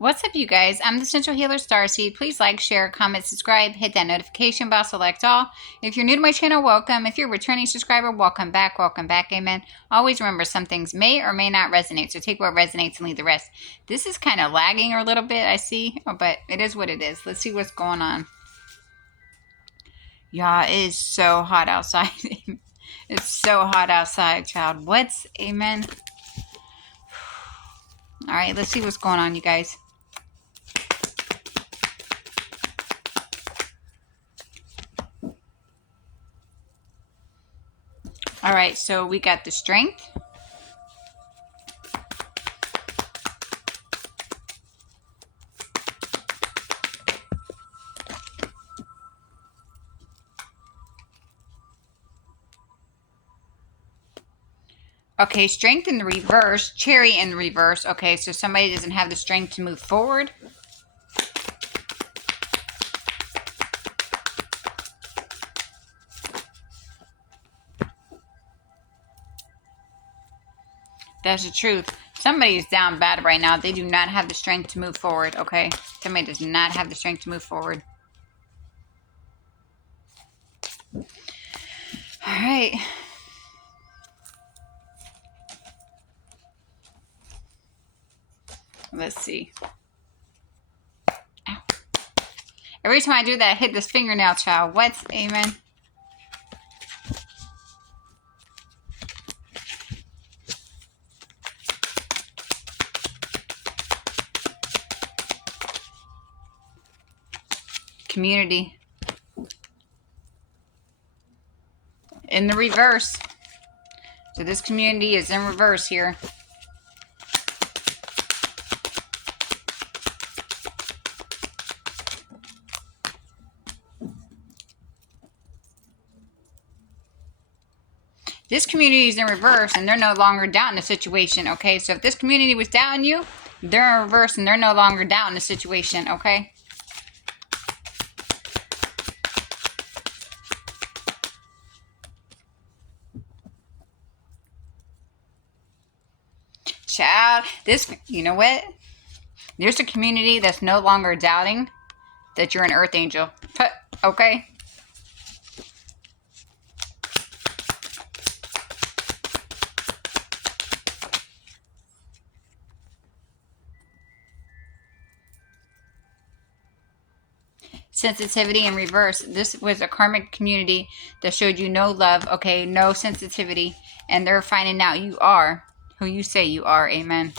What's up, you guys? I'm the Central Healer Starseed. Please like, share, comment, subscribe, hit that notification bell, select all. If you're new to my channel, welcome. If you're a returning subscriber, welcome back, amen. Always remember, some things may or may not resonate, so take what resonates and leave the rest. This is kind of lagging a little bit, I see, but it is what it is. Let's see what's going on. Yeah, it is so hot outside. It's so hot outside, child. What's amen? All right, let's see what's going on, you guys. All right, so we got the Strength. Okay, Strength in the reverse, Cherry in the reverse. Okay, so somebody doesn't have the strength to move forward. That's the truth. Somebody is down bad right now. They do not have the strength to move forward, okay? Somebody does not have the strength to move forward. All right. Let's see. Ow. Every time I do that, I hit this fingernail, child. What? Amen. Community. In the reverse. So this community is in reverse here. This community is in reverse, and they're no longer doubting the situation, okay? So if this community was doubting you, they're in reverse, and they're no longer doubting the situation, okay? Child, this, you know what? There's a community that's no longer doubting that you're an Earth Angel, okay? Sensitivity in reverse. This was a karmic community that showed you no love, okay, no sensitivity, and they're finding out you are who you say you are, amen.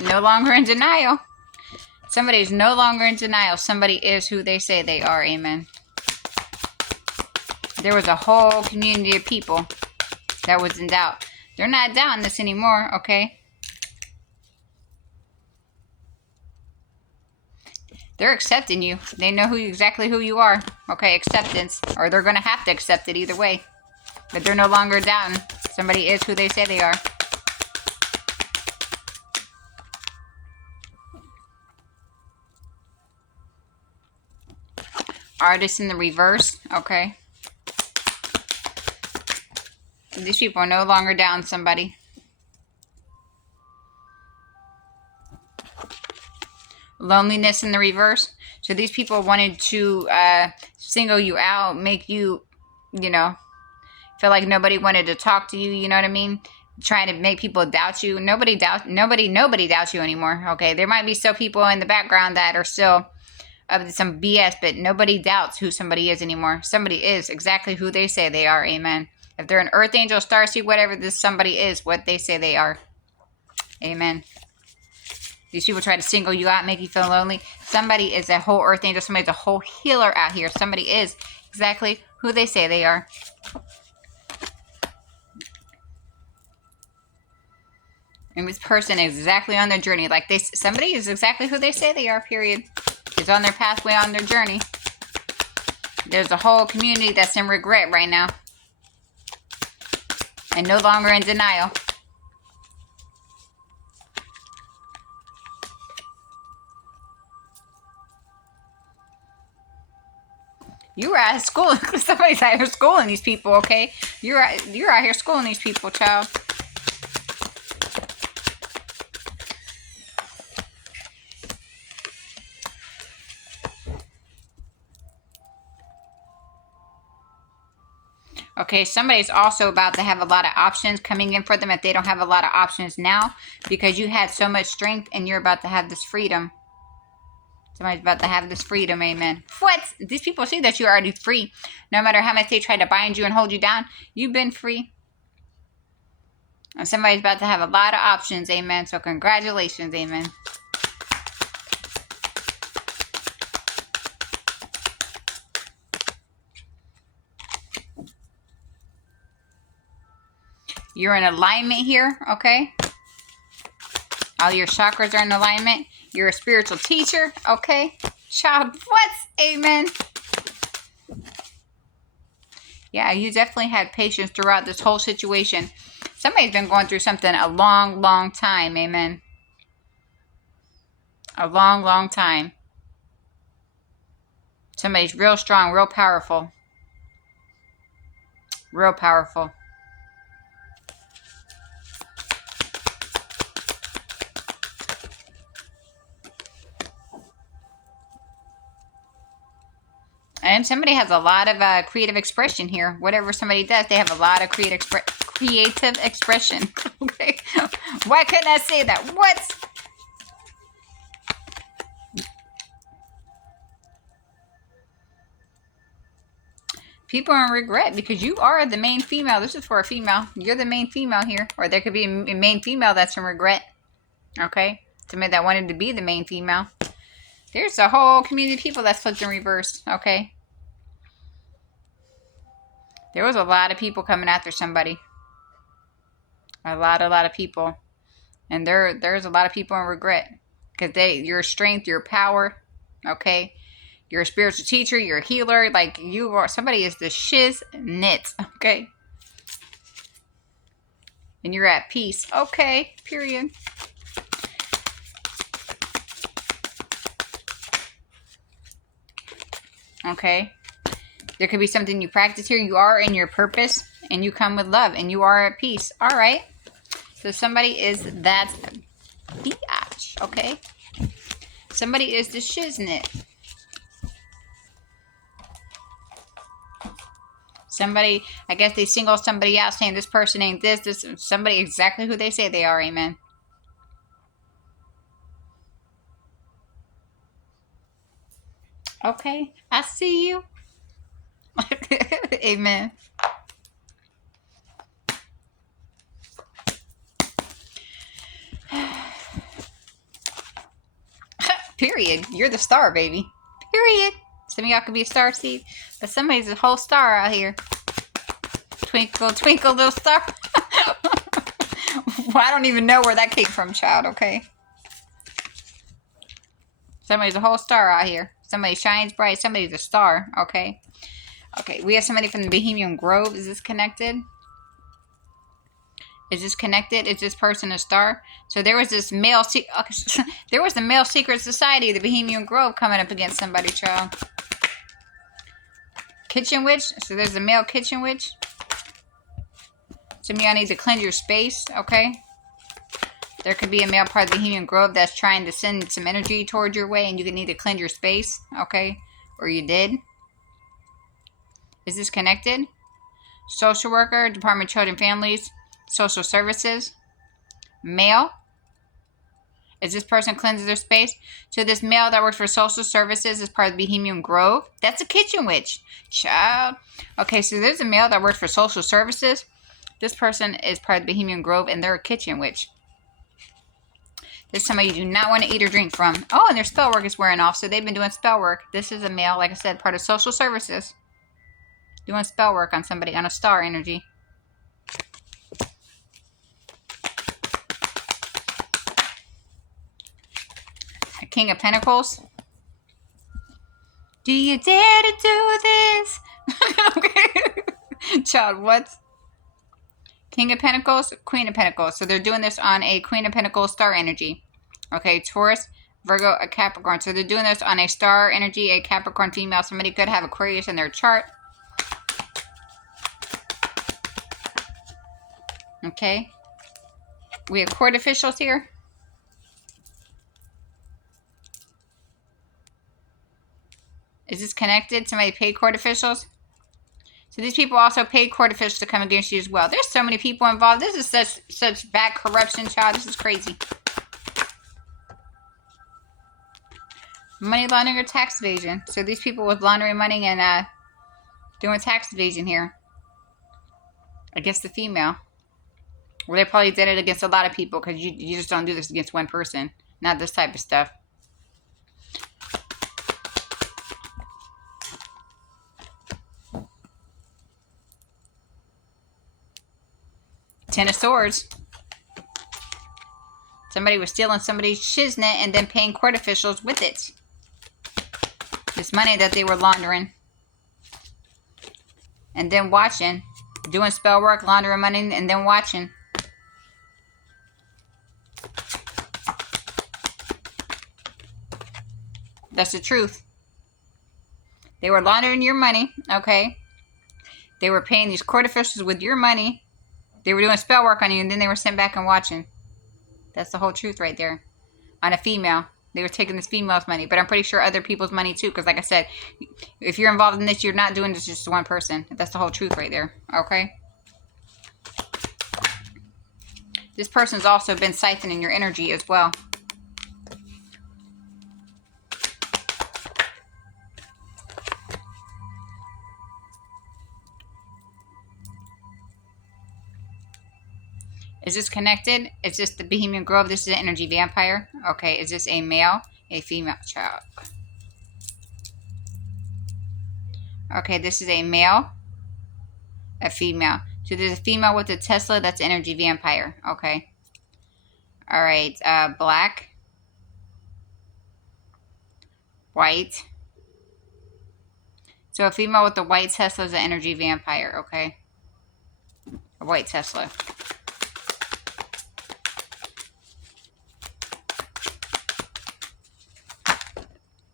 No longer in denial. Somebody is no longer in denial. Somebody is who they say they are, amen. There was a whole community of people that was in doubt. They're not doubting this anymore, okay? They're accepting you. They know exactly who you are. Okay, acceptance. Or they're going to have to accept it either way. But they're no longer doubting. Somebody is who they say they are. Artist in the reverse. Okay. These people are no longer down somebody. Loneliness in the reverse. So these people wanted to single you out, make you, you know, feel like nobody wanted to talk to you. You know what I mean? Trying to make people doubt you. Nobody doubts you anymore. Okay, there might be still people in the background that are still of some BS, but nobody doubts who somebody is anymore. Somebody is exactly who they say they are. Amen. If they're an Earth Angel, Starseed, whatever, this somebody is what they say they are. Amen. These people try to single you out, make you feel lonely. Somebody is a whole Earth Angel. Somebody's a whole healer out here. Somebody is exactly who they say they are. And this person is exactly on their journey. Like somebody is exactly who they say they are, period. Is on their pathway, on their journey. There's a whole community that's in regret right now. And no longer in denial. You were out of school. Somebody's out here schooling these people, okay? You're out here schooling these people, child. Okay, somebody's also about to have a lot of options coming in for them if they don't have a lot of options now, because you had so much strength and you're about to have this freedom. Somebody's about to have this freedom, amen. What? These people see that you're already free. No matter how much they try to bind you and hold you down, you've been free. And somebody's about to have a lot of options, amen. So congratulations, amen. You're in alignment here, okay? All your chakras are in alignment. You're a spiritual teacher, okay? Child, what? Amen. Yeah, you definitely had patience throughout this whole situation. Somebody's been going through something a long, long time, amen. A long, long time. Somebody's real strong, real powerful. Real powerful. And somebody has a lot of creative expression here. Whatever somebody does, they have a lot of creative expression. Okay. Why couldn't I say that? What? People are in regret because you are the main female. This is for a female. You're the main female here. Or there could be a main female that's in regret. Okay. Somebody that wanted to be the main female. There's a whole community of people that's flipped in reverse. Okay. There was a lot of people coming after somebody. A lot of people. And there's a lot of people in regret. Because your strength, your power, okay? You're a spiritual teacher, you're a healer. Like, you are, somebody is the shiznit, okay? And you're at peace. Okay, period. Okay. There could be something you practice here. You are in your purpose, and you come with love, and you are at peace. All right. So somebody is that biatch, okay? Somebody is the shiznit. Somebody, I guess they single somebody out saying this person ain't this, somebody exactly who they say they are, amen. Okay, I see you. Amen. Period. You're the star, baby. Period. Some of y'all could be a star seed, but somebody's a whole star out here. Twinkle, twinkle, little star. Well, I don't even know where that came from, child, okay? Somebody's a whole star out here. Somebody shines bright. Somebody's a star, okay? Okay, we have somebody from the Bohemian Grove. Is this connected? Is this connected? Is this person a star? So there was this male... there was the male secret society, the Bohemian Grove, coming up against somebody, child. Kitchen witch. So there's a male kitchen witch. Some of y'all need to cleanse your space, okay? There could be a male part of the Bohemian Grove that's trying to send some energy towards your way, and you need to cleanse your space, okay? Or you did. Is this connected? Social worker, Department of Children and Families, Social Services, male. Is this person cleansing their space? So this male that works for Social Services is part of the Bohemian Grove. That's a kitchen witch. Child. Okay, so there's a male that works for Social Services. This person is part of the Bohemian Grove, and they're a kitchen witch. This is somebody you do not want to eat or drink from. Oh, and their spell work is wearing off, so they've been doing spell work. This is a male, like I said, part of Social Services. Doing spell work on somebody, on a star energy. King of Pentacles. Do you dare to do this? Okay. Child, what? King of Pentacles, Queen of Pentacles. So they're doing this on a Queen of Pentacles star energy. Okay, Taurus, Virgo, a Capricorn. So they're doing this on a star energy, a Capricorn female. Somebody could have Aquarius in their chart. Okay. We have court officials here. Is this connected? Somebody paid court officials? So these people also paid court officials to come against you as well. There's so many people involved. This is such bad corruption, child. This is crazy. Money laundering or tax evasion. So these people was laundering money and doing tax evasion here against the female. Well, they probably did it against a lot of people because you just don't do this against one person. Not this type of stuff. Ten of Swords. Somebody was stealing somebody's shiznit and then paying court officials with it. This money that they were laundering. And then watching. Doing spell work, laundering money, and then watching. That's the truth. They were laundering your money, okay? They were paying these court officials with your money. They were doing spell work on you, and then they were sent back and watching. That's the whole truth right there. On a female. They were taking this female's money. But I'm pretty sure other people's money too. Because like I said, if you're involved in this, you're not doing this just one person. That's the whole truth right there. Okay? This person's also been siphoning your energy as well. Is this connected? Is this the Bohemian Grove? This is an energy vampire. Okay, is this a male? A female child? Okay, this is a male. A female. So there's a female with a Tesla. That's energy vampire. Okay. Alright, black. White. So a female with a white Tesla is an energy vampire. Okay. A white Tesla.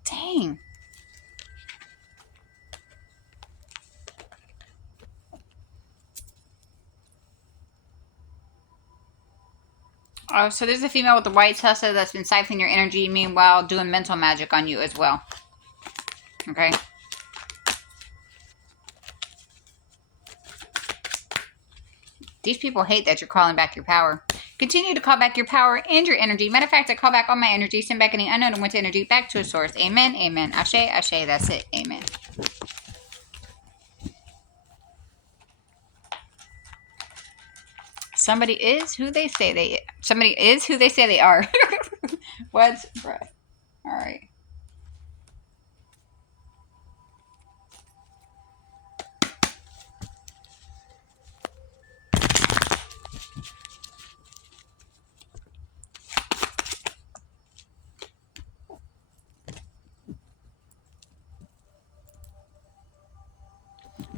Dang. Oh, so there's a female with the white Tesla that's been siphoning your energy, meanwhile doing mental magic on you as well. Okay. These people hate that you're calling back your power. Continue to call back your power and your energy. Matter of fact, I call back all my energy. Send back any unknown and winter energy back to a source. Amen. Amen. Ashe. Ashe. That's it. Amen. Somebody is who they say they. Somebody is who they say they are. What? Bruh. All right.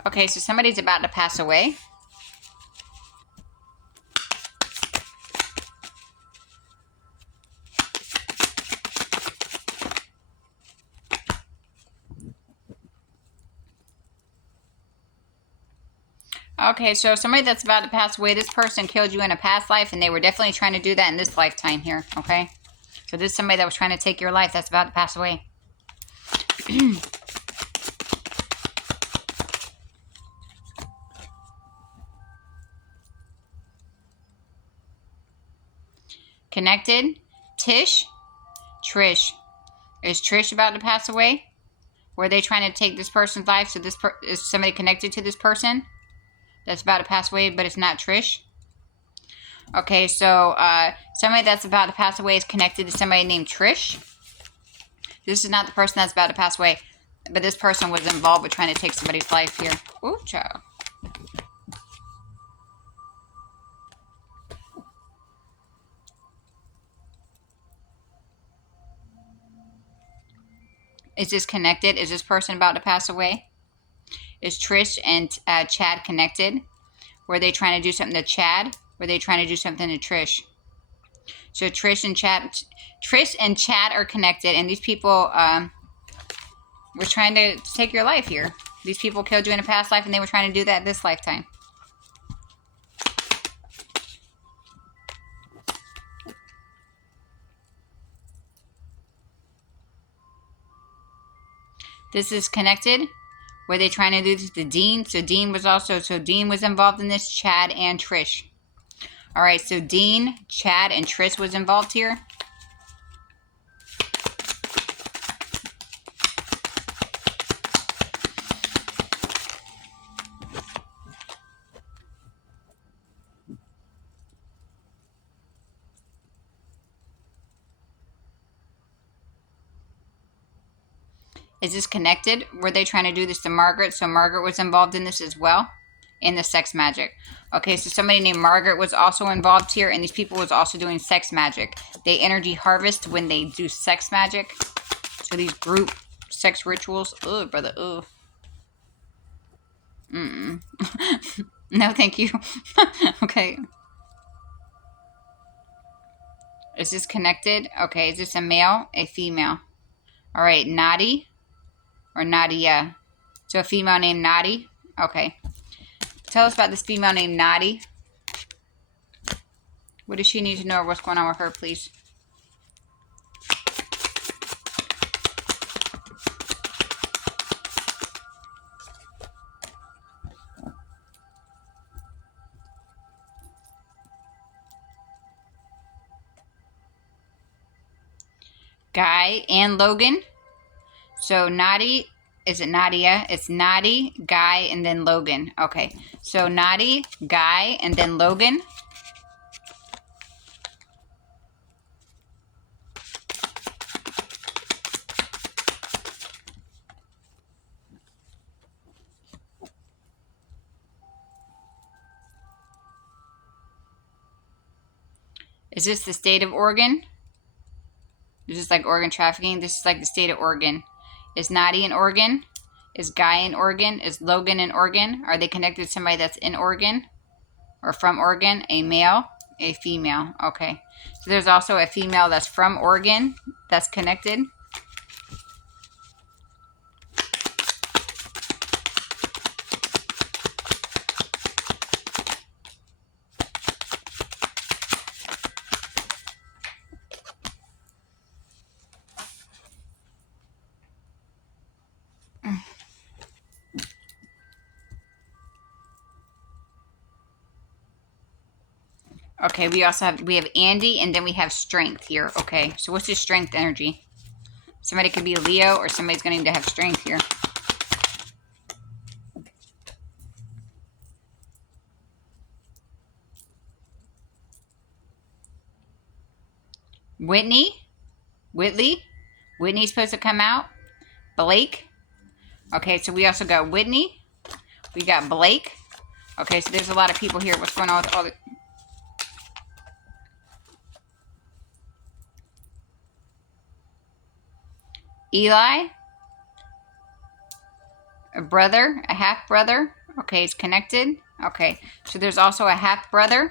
Okay, so somebody's about to pass away. Okay, so somebody that's about to pass away, this person killed you in a past life, and they were definitely trying to do that in this lifetime here, okay? So this is somebody that was trying to take your life that's about to pass away. Connected. Tish. Trish. Is Trish about to pass away? Were they trying to take this person's life? So this is somebody connected to this person that's about to pass away, but it's not Trish. Okay, so somebody that's about to pass away is connected to somebody named Trish. This is not the person that's about to pass away, but this person was involved with trying to take somebody's life here. Ooh, child. Is this connected? Is this person about to pass away? Is Trish and Chad connected? Were they trying to do something to Chad? Were they trying to do something to Trish? So Trish and Chad are connected, and these people were trying to take your life here. These people killed you in a past life, and they were trying to do that this lifetime. This is connected. Were they trying to do this to Dean? So Dean was involved in this, Chad and Trish. All right, so Dean, Chad, and Trish was involved here. Is this connected? Were they trying to do this to Margaret? So Margaret was involved in this as well, in the sex magic. Okay, so somebody named Margaret was also involved here, and these people was also doing sex magic. They energy harvest when they do sex magic. So these group sex rituals. Oh, brother, oh. No, thank you. Okay. Is this connected? Okay, is this a male? A female? All right, Nadi or Nadia. So a female named Nadi. Okay. Tell us about this female named Nadi. What does she need to know, or what's going on with her, please? Guy and Logan. So Nadi, is it Nadia? It's Nadi, Guy, and then Logan. Okay. So Nadi, Guy, and then Logan. Is this the state of Oregon? Is this like organ trafficking? This is like the state of Oregon. Is Nadi in Oregon? Is Guy in Oregon? Is Logan in Oregon? Are they connected to somebody that's in Oregon? Or from Oregon? A male? A female. Okay. So there's also a female that's from Oregon that's connected. Okay, we have Andy, and then we have strength here. Okay, so what's his strength energy? Somebody could be a Leo, or somebody's going to need to have strength here. Whitley. Whitney's supposed to come out. Blake. Okay, so we also got Whitney. We got Blake. Okay, so there's a lot of people here. What's going on with all the... Eli. A brother. A half-brother. Okay, it's connected. Okay, so there's also a half-brother.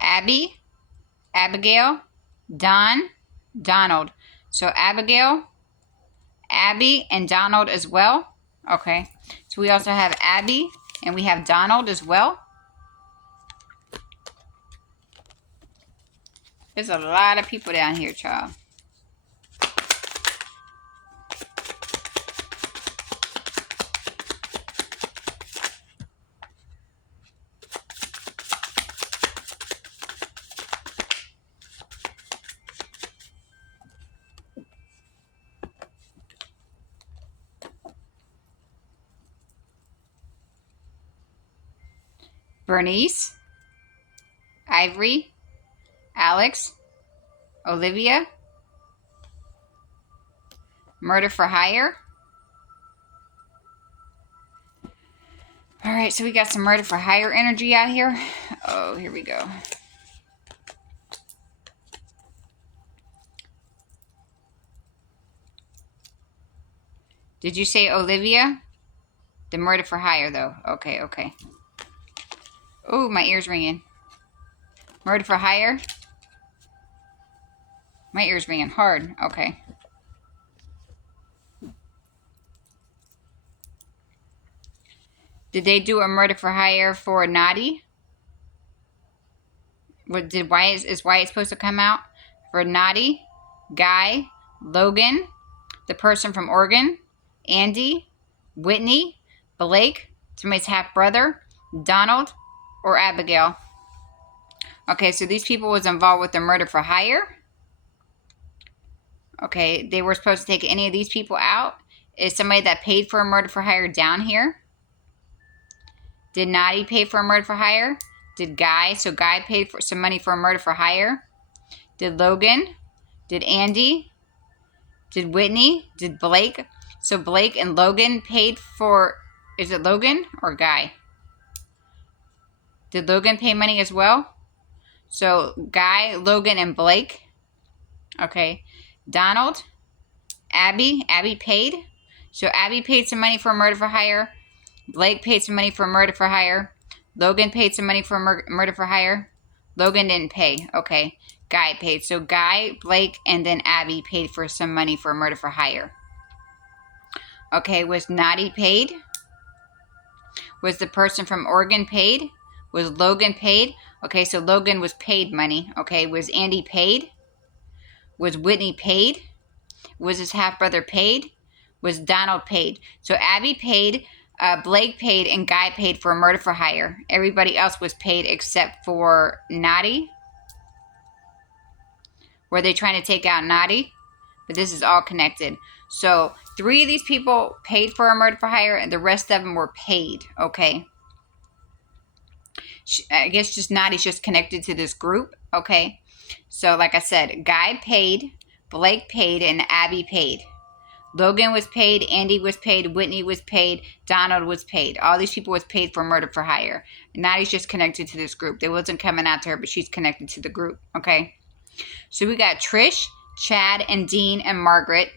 Abby, Abigail, Don, Donald. So Abigail, Abby, and Donald as well. Okay. So we also have Abby, and we have Donald as well. There's a lot of people down here, child. Bernice, Ivory, Alex, Olivia, Murder for hire. All right, so we got some murder for hire energy out here. Oh, here we go. Did you say Olivia? The murder for hire, though. Okay, okay. Oh, my ear's ringing. Murder for hire. My ear's ringing hard. Okay. Did they do a murder for hire for Naughty? What did Wyatt, is Wyatt supposed to come out? For Naughty, Guy, Logan, the person from Oregon, Andy, Whitney, Blake, somebody's half-brother, Donald, or Abigail. Okay, so these people was involved with the murder for hire. Okay, they were supposed to take any of these people out. Is somebody that paid for a murder for hire down here? Did Naughty pay for a murder for hire? Did Guy? So Guy paid for some money for a murder for hire. Did Logan? Did Andy? Did Whitney? Did Blake? So Blake and Logan paid for, is it Logan or Guy? Did Logan pay money as well? So Guy, Logan, and Blake. Okay. Donald, Abby paid. So Abby paid some money for a murder for hire. Blake paid some money for a murder for hire. Logan paid some money for a murder for hire. Logan didn't pay. Okay. Guy paid. So Guy, Blake, and then Abby paid for some money for a murder for hire. Okay. Was Naughty paid? Was the person from Oregon paid? Was Logan paid? Okay. So Logan was paid money. Okay. Was Andy paid? Was Whitney paid? Was his half-brother paid? Was Donald paid? So Abby paid, Blake paid, and Guy paid for a murder for hire. Everybody else was paid except for Naughty. Were they trying to take out Naughty? But this is all connected. So 3 of these people paid for a murder for hire, and the rest of them were paid. Okay. I guess just Naughty's just connected to this group. Okay. So, like I said, Guy paid, Blake paid, and Abby paid. Logan was paid, Andy was paid, Whitney was paid, Donald was paid. All these people was paid for murder for hire. Naughty's just connected to this group. They wasn't coming out to her, but she's connected to the group, okay? So we got Trish, Chad, and Dean, and Margaret.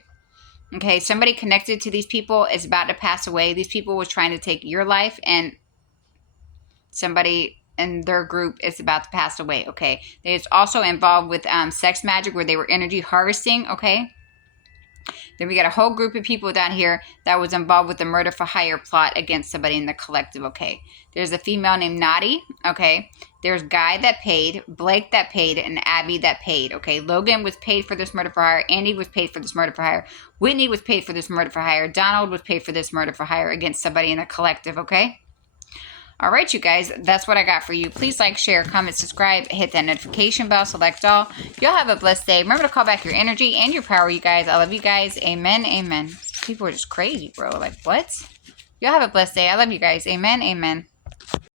Okay, somebody connected to these people is about to pass away. These people was trying to take your life, and somebody in their group is about to pass away, okay? It's also involved with sex magic where they were energy harvesting, okay? Then we got a whole group of people down here that was involved with the murder for hire plot against somebody in the collective, okay? There's a female named Naughty, okay? There's Guy that paid, Blake that paid, and Abby that paid, okay? Logan was paid for this murder for hire. Andy was paid for this murder for hire. Whitney was paid for this murder for hire. Donald was paid for this murder for hire against somebody in the collective, okay? All right, you guys, that's what I got for you. Please like, share, comment, subscribe, hit that notification bell, select all. Y'all have a blessed day. Remember to call back your energy and your power, you guys. I love you guys. Amen, amen. People are just crazy, bro. Like, what? Y'all have a blessed day. I love you guys. Amen, amen.